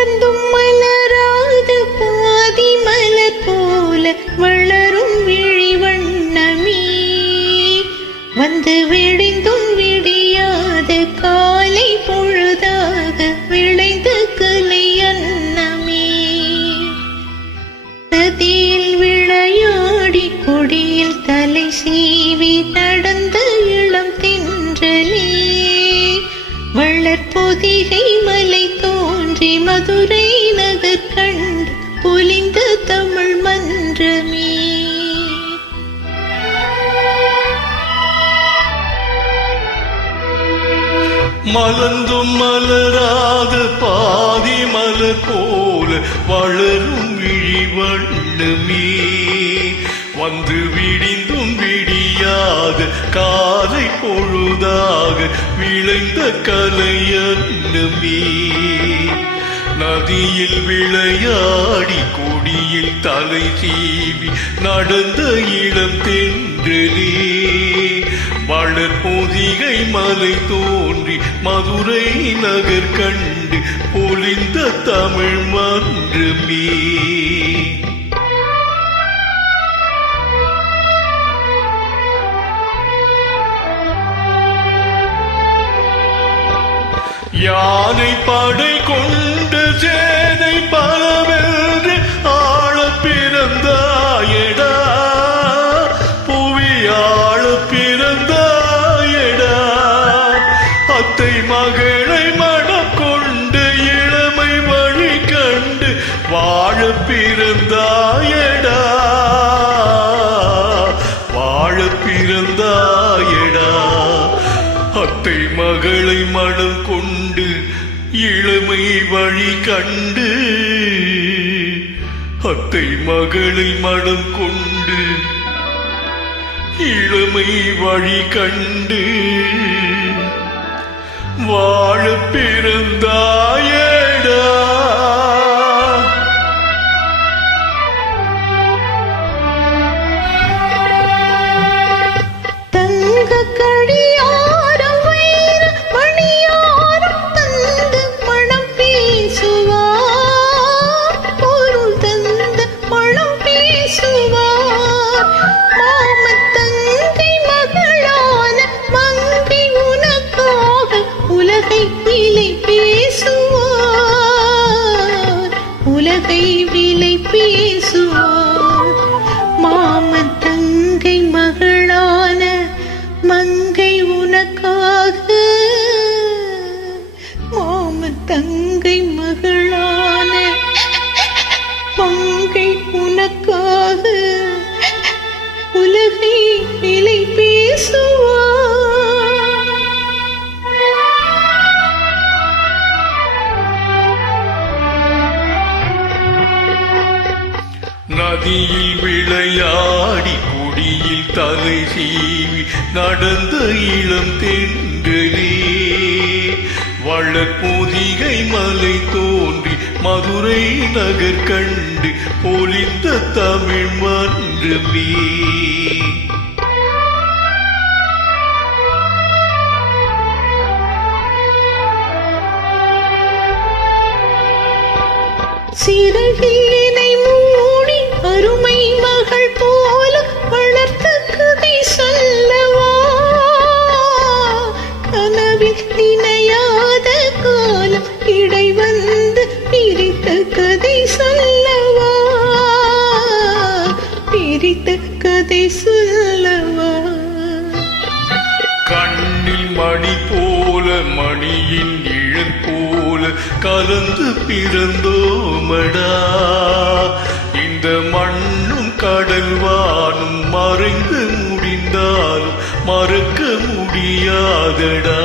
மலர்ந்தும் மலராத பாதி மலர் போல வளரும் விழி வண்ணமே, வந்து விடிந்தும் விடியாத காலை பொழுதாக விளைந்த கலை அன்னமே. நதியில் விளையாடி கொடியில் தலை சீவி நடந்த இளம் தென்றலே, வளர்பொதிகை மலை தோன்றி மதுரை நகர் கண்டு பொலிந்த தமிழ் மன்றமே. மலர்ந்தும் மலராத பாதி மலர் போல வளரும் விழி வண்ணமே, வந்து விடிந்தும் விடியாத காலை பொழுதாக விளைந்த கலையன்னமே. நதியில் விளையாடி கொடியில் தலை சீவி நடந்த இளம் தென்றலே, வளர்பொதிகை மலை தோன்றி மதுரை நகர் கண்டு பொலிந்த தமிழ் மன்றமே. யானை படை கொண்டு சேனை பலவென்று ஆள பிறந்தாயடா, புவி ஆள பிறந்தாயடா. அத்தை மகளை மனம் கொண்டு இளமை வழி கண்டு வாழ பிறந்தாயடா, வாழ பிறந்தாயடா. அத்தை மகளை மனம் கொண்டு இளமை வழி கண்டு, அத்தை மகளை மனம் கொண்டு இளமை வழி கண்டு வாழ பிறந்தாயடா. உலகை விலை பேசுவார் மாமன் தங்கை மகளான மங்கை உனக்காக, மாமன் தங்கை மகளான மங்கை உனக்காக உலகை விலை பேசுவார். நதியில் விளையாடி கொடியில் தலை சீவி நடந்த இளம் தென்றலே, வளர்பொதிகை மலை தோன்றி மதுரை நகர் கண்டு பொலிந்த தமிழ் மன்றமே. சிறகினை மூடி அருமை மகள் போல வளர்த்த கதை சொல்லவா, கனவில் நினையாத காலம் இடை வந்து பிரித்த கதை சொல்லவா, பிரித்த கதை சொல்லவா. கண்ணில் மணி போல மணியின் நிழல் போல கலந்து பிறந்தோமடா, இந்த மண்ணும் கடல்வானும் மறைந்து முடிந்தாலும் மறக்க முடியாதடா.